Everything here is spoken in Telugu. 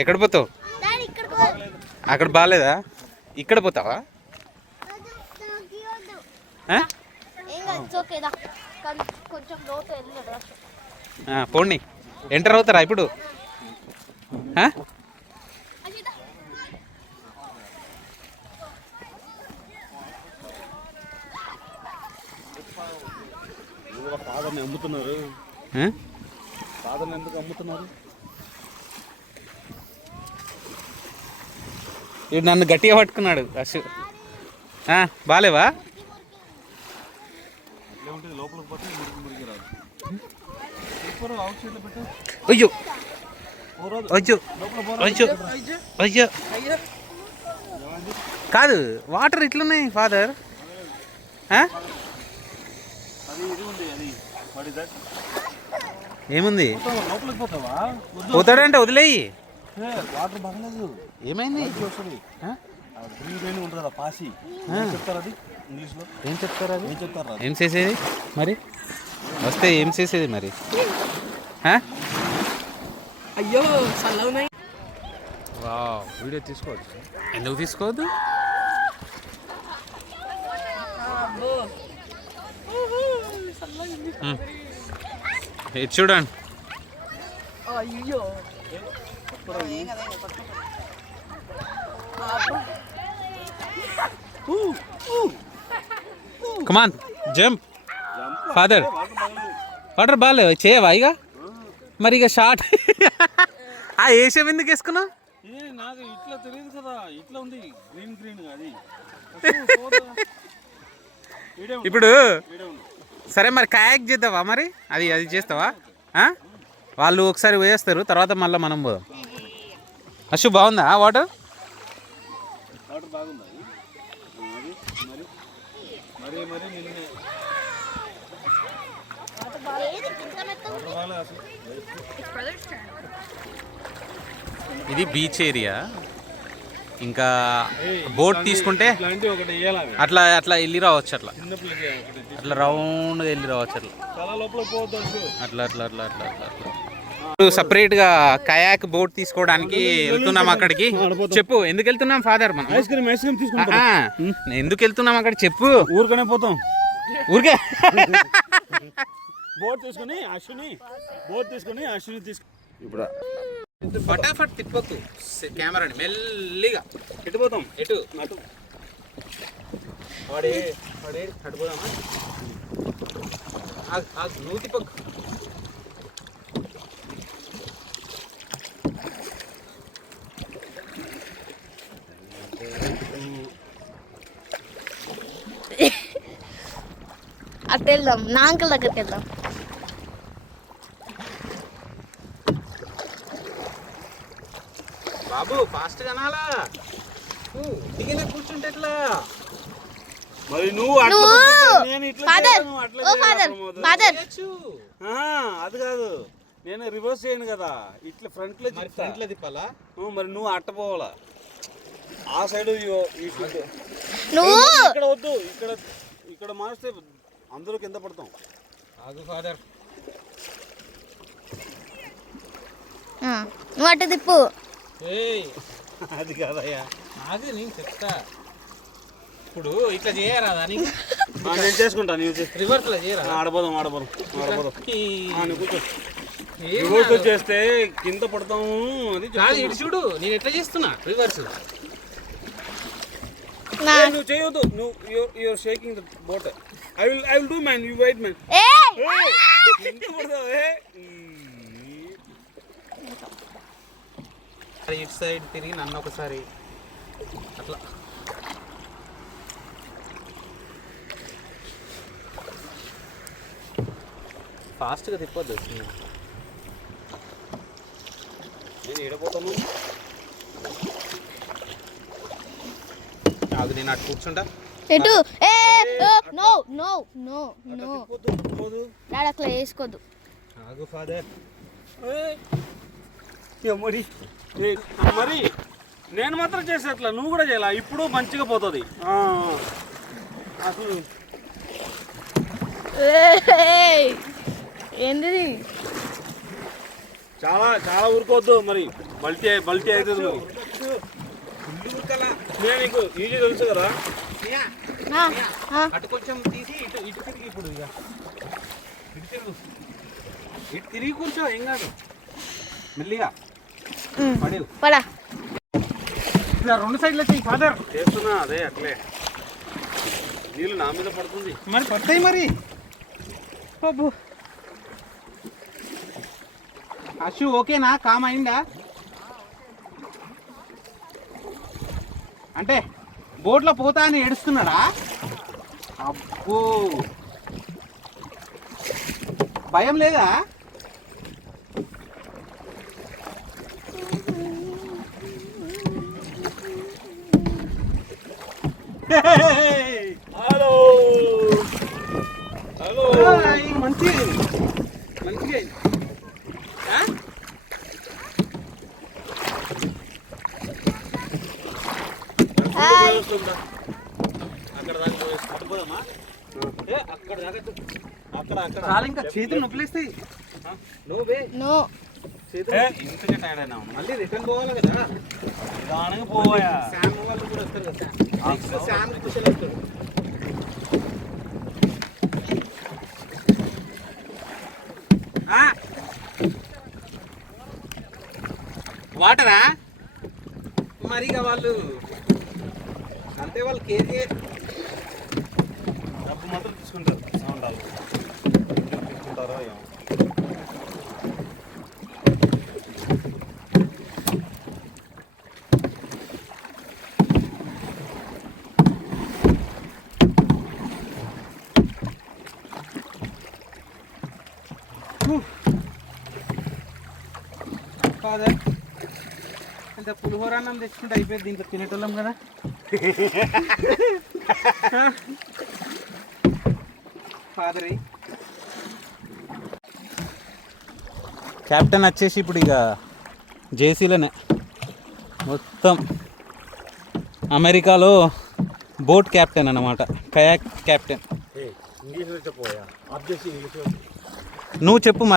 ఎక్కడ పోతావు? అక్కడ బాగాలేదా? ఇక్కడ పోతావా? పోండి. ఎంటర్ అవుతారా ఇప్పుడు? ఫాదర్ని అమ్ముతున్నారు. ఫాదర్ని ఎందుకు అమ్ముతున్నారు? వీడు నన్ను గట్టిగా పట్టుకున్నాడు. అశు బాలేవా? అయ్యో అయ్యో అయ్యో అయ్యో కాదు, వాటర్ ఇట్లున్నాయి ఫాదర్. ఏముంది? పోతాడంటే వదిలేయి. వాటర్ బాగలేదు. ఏమైంది? ఉంటుంది కదా పాసి. చెప్తారు అది ఇంగ్లీష్లో. ఏం చెప్తారు? అది ఏం చెప్తారు? ఏం చేసేది మరి? వస్తే ఏం చేసేది మరి? అయ్యో చల్లవున్నాయి. వావ్, వీడియో తీసుకోవచ్చు. ఎందుకు తీసుకోవద్దు? ఇది చూడండి. అయ్యో కమాన్ జంప్ ఫాదర్. వాటర్ బాగాలేవు, చేయవా ఇక? మరి ఇక షార్ట్ ఆ ఏషియం ఎందుకు వేసుకున్నావు? నాకు ఇట్లా తెలియదు కదా, ఇట్లా ఉంది గ్రీన్ గ్రీన్. అది ఇప్పుడు సరే మరి కాయాక్ చేద్దావా? మరి అది అది చేస్తావా? వాళ్ళు ఒకసారి వేస్తారు, తర్వాత మళ్ళీ మనం పోదాం. అశు బాగుందా వాటర్? వాటర్ బాగుందా? మరి మరి ఇది బీచ్ ఏరియా. ఇంకా బోట్ తీసుకుంటే అట్లా అట్లా వెళ్ళి రావచ్చు. అట్లా అట్లా రౌండ్గా వెళ్ళి రావచ్చు. అట్లా అట్లా అట్లా అట్లా అట్లా అట్లా అట్లా సపరేట్గా కయాక్ బోట్ తీసుకోవడానికి వెళ్తున్నాం అక్కడికి. చెప్పు ఎందుకు వెళ్తున్నాం ఫాదర్? మనం ఐస్ క్రీమ్ తీసుకుంటాం. ఎందుకు వెళ్తున్నాం అక్కడ చెప్పు. ఊరికనే పోతాం. ఊరికే బోట్ తీసుకుని అశ్విని తీసుకుని ఇప్పుడు ఫటాఫట్ తిప్పకు కెమెరాని, మెల్లిగా ఎటు పోతాం? ఎటు అటు వాడే వాడే కట్టుపోదామా? నువ్వు తిప్పకు. అటు వెళ్దాం, నా అంకుల్ దగ్గరికి వెళ్దాం. బాబు ఫాస్ట్ గా నాలా దిగిన కూర్చుంటే ఎట్లా? మరి అది కాదు, నేను రివర్స్ చేయను కదా, ఇట్లా ఫ్రంట్ లో తిప్పాలా? మరి నువ్వు అట్టపోవాలా ఆ సైడ్. ఇక్కడ వద్దు, ఇక్కడ ఇక్కడ మారిస్తే అందరూ కింద పడతాం. ఆగు ఫాదర్. నువ్వు అటు తిప్పు. అది కాదయ్యా, అది నేను చెప్తా. ఇప్పుడు ఇట్లా చేయరాదా? నేను చేసుకుంటాను. రివర్స్ లో చేయరా? ఆడబోదాం కూర్చో. రివర్స్ చేస్తే కింద పడతాము. అది కాదు, ఇటు చూడు నేను ఎట్లా చేస్తున్నా రివర్స్. నువ్వు చేయొద్దు. నువ్వు shaking the boat. I will do man. You wait man. కింద పడతావే. ఇటు సైడ్ తిరిగి నన్ను ఒకసారి అట్లా. ఫాస్ట్గా తిప్పొద్దు. నేను ఎడపోతాను. అది నేను అటు కూర్చుంటా. ఎటు? No no no no daddy అట్లా వేసుకోద్దు. ఆగు ఫాదర్. మరి మరి నేను మాత్రం చేసేట్లా, నువ్వు కూడా చేయాల. ఇప్పుడు మంచిగా పోతుంది అసలు. ఏంది చాలా చాలా ఊరుకోవద్దు మరి మల్టీ అవుతుంది మరి నేను నీకు ఈజీ తెలుసు కదా. అటు కొంచెం తీసి ఇటు తిరిగి ఇప్పుడు ఇక ఇటు తిరిగి కూర్చో, ఏం కాదు, మెల్లిగా పడేవు. పడా ఇలా 2 సైడ్లు వచ్చాయి ఫాదర్. చేస్తున్నా అదే అట్లే నీళ్ళు నా మీద పడుతుంది. మరి పడతాయి మరి. బాబు అశు ఓకేనా, కామ్ అయిందా? అంటే బోట్లో పోతా అని ఏడుస్తున్నాడా? అబ్బో భయం లేదా? హలో హలో మంచిగా అక్కడ దాకా పోదామా? అక్కడ దాకా అక్కడ అక్కడ చాలా ఇంకా చేతులు నొప్పులేస్తాయి. నో చేతులు ఇంతగా టైర్డ్ అయినా మళ్ళీ రిటర్న్ పోవాలి కదా. నిదానంగా పోయా. శామ్ వాళ్ళు కూడా వస్తారు కదా. నెక్స్ట్ శామ్ కుషల్ వస్తారు. వాటరా మరి ఇక వాళ్ళు అంతే, వాళ్ళు కేజీ డబ్బు మాత్రం తీసుకుంటారు. సౌండ్ తీసుకుంటారో ఏమో. ఫాదర్ ఇంత పులిహోర అన్నం తెచ్చుకుంటే అయిపోయింది, దీంట్లో తినేటోళ్ళం కదా. ఫాదర్ కెప్టెన్ వచ్చేసి ఇప్పుడు ఇక జేసీలోనే మొత్తం అమెరికాలో బోట్ కెప్టెన్ అన్నమాట, కయాక్ కెప్టెన్. ఇంగ్లీష్ చెప్పోయా, ఆబ్జెక్ట్ ఇంగ్లీష్ నువ్వు చెప్పు.